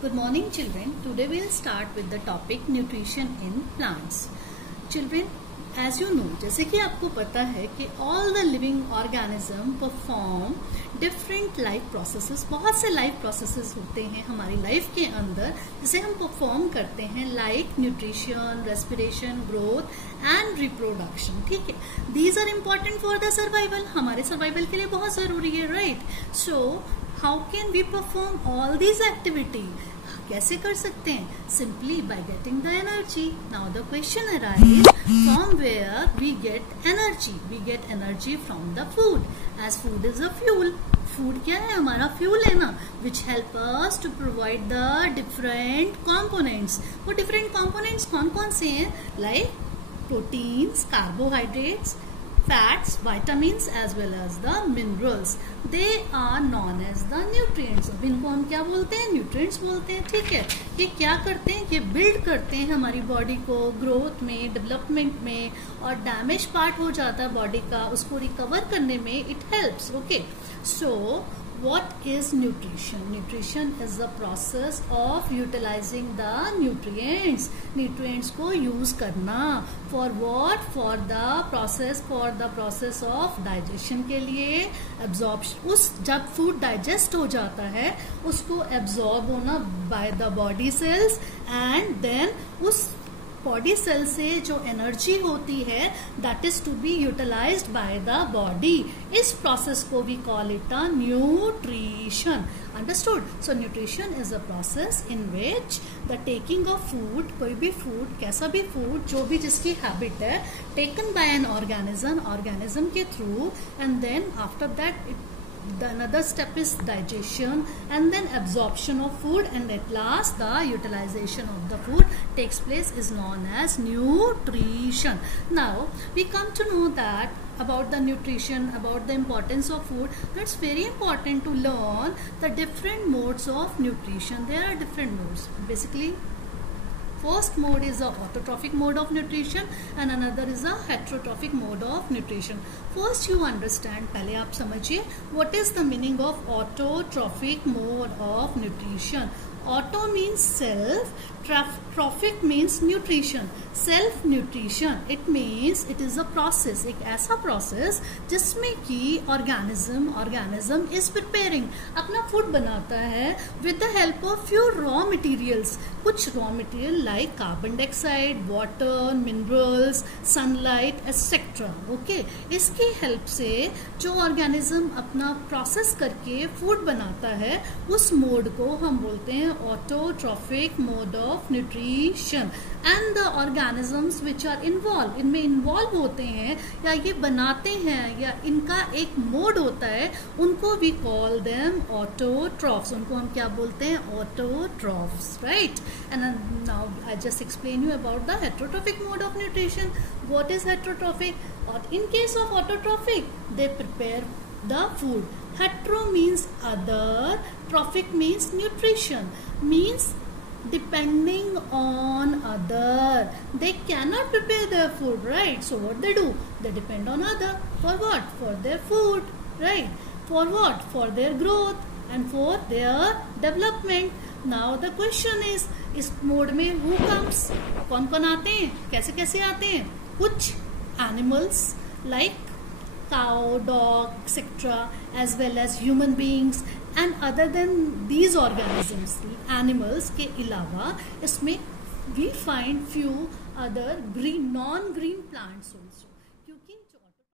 Good morning children. Today we will start with the topic nutrition in plants. Children, as you know, जैसे कि आपको पता है कि all the living organism perform different life processes. बहुत से life processes होते हैं हमारी life के अंदर जिसे हम perform करते हैं like nutrition, respiration, growth and reproduction. ठीक है, these are important for the survival. हमारे survival के लिए बहुत जरूरी है, right? So how can we perform all these activities? कैसे कर सकते हैं? Simply by getting the energy. Now the question arises, from where we get energy? We get energy from the food, as food is a fuel. Food क्या है? हमारा fuel है ना, which help us to provide the different components. वो different components कौन कौन से हैं? Like proteins, carbohydrates, fats, vitamins as well as the minerals. They are known as the nutrients. अब इनको हम क्या बोलते हैं? न्यूट्रिएंट्स बोलते हैं. ठीक है, ये क्या करते हैं? ये बिल्ड करते हैं हमारी बॉडी को ग्रोथ में, डेवलपमेंट में, और डैमेज पार्ट हो जाता है बॉडी का उसको रिकवर करने में it helps. Okay, so what is nutrition? Nutrition is the process of utilizing the nutrients. Nutrients को use करना for what? For the process of digestion के लिए, absorption. उस जब food digest हो जाता है उसको absorb होना by the body cells and then उस बॉडी सेल से जो एनर्जी होती है that is to be utilised by the body. इस प्रोसेस को we call it a nutrition. Understood? So nutrition is a process in which the taking of food, कोई भी food, कैसा भी फूड, जो भी जिसकी हैबिट है, टेकन बाय एन ऑर्गेनिज्म के थ्रू, and then after that the another step is digestion and then absorption of food, and at last the utilization of the food takes place is known as nutrition. Now we come to know that about the nutrition, about the importance of food. It's very important to learn the different modes of nutrition. There are different modes. Basically, first mode is the autotrophic mode of nutrition and another is the heterotrophic mode of nutrition. First you understand, पहले आप समझिए what is the meaning of autotrophic mode of nutrition. Auto means self, trophic means nutrition. Self nutrition, it means it is a process, एक ऐसा process जिसमें कि organism is preparing, अपना food बनाता है with the help of few raw materials. कुछ raw material like carbon dioxide, water, minerals, sunlight, etc. Okay, इसकी help से जो organism अपना process करके food बनाता है उस mode को हम बोलते हैं autotrophic mode of nutrition. And the organisms which are involved, इनमें involve होते हैं या ये बनाते हैं या इनका एक mode होता है, उनको we call them autotrophs. उनको हम क्या बोलते हैं? Autotrophs, right? And now I just explain you about the heterotrophic mode of nutrition. What is heterotrophic? Or in case of autotrophic, they prepare the food. Hetero means other, trophic means nutrition, means depending on other. They cannot prepare their food, right? So what they do? They depend on other. For what? For their food, right? For what? For their growth and for their development. Now the question is, इस mode में who comes? कौन कौन आते हैं? कैसे कैसे आते हैं? कुछ animals like cow, dog, etc., as well as human beings, and other than these organisms, animals के अलावा इसमें we find few other non-green plants also.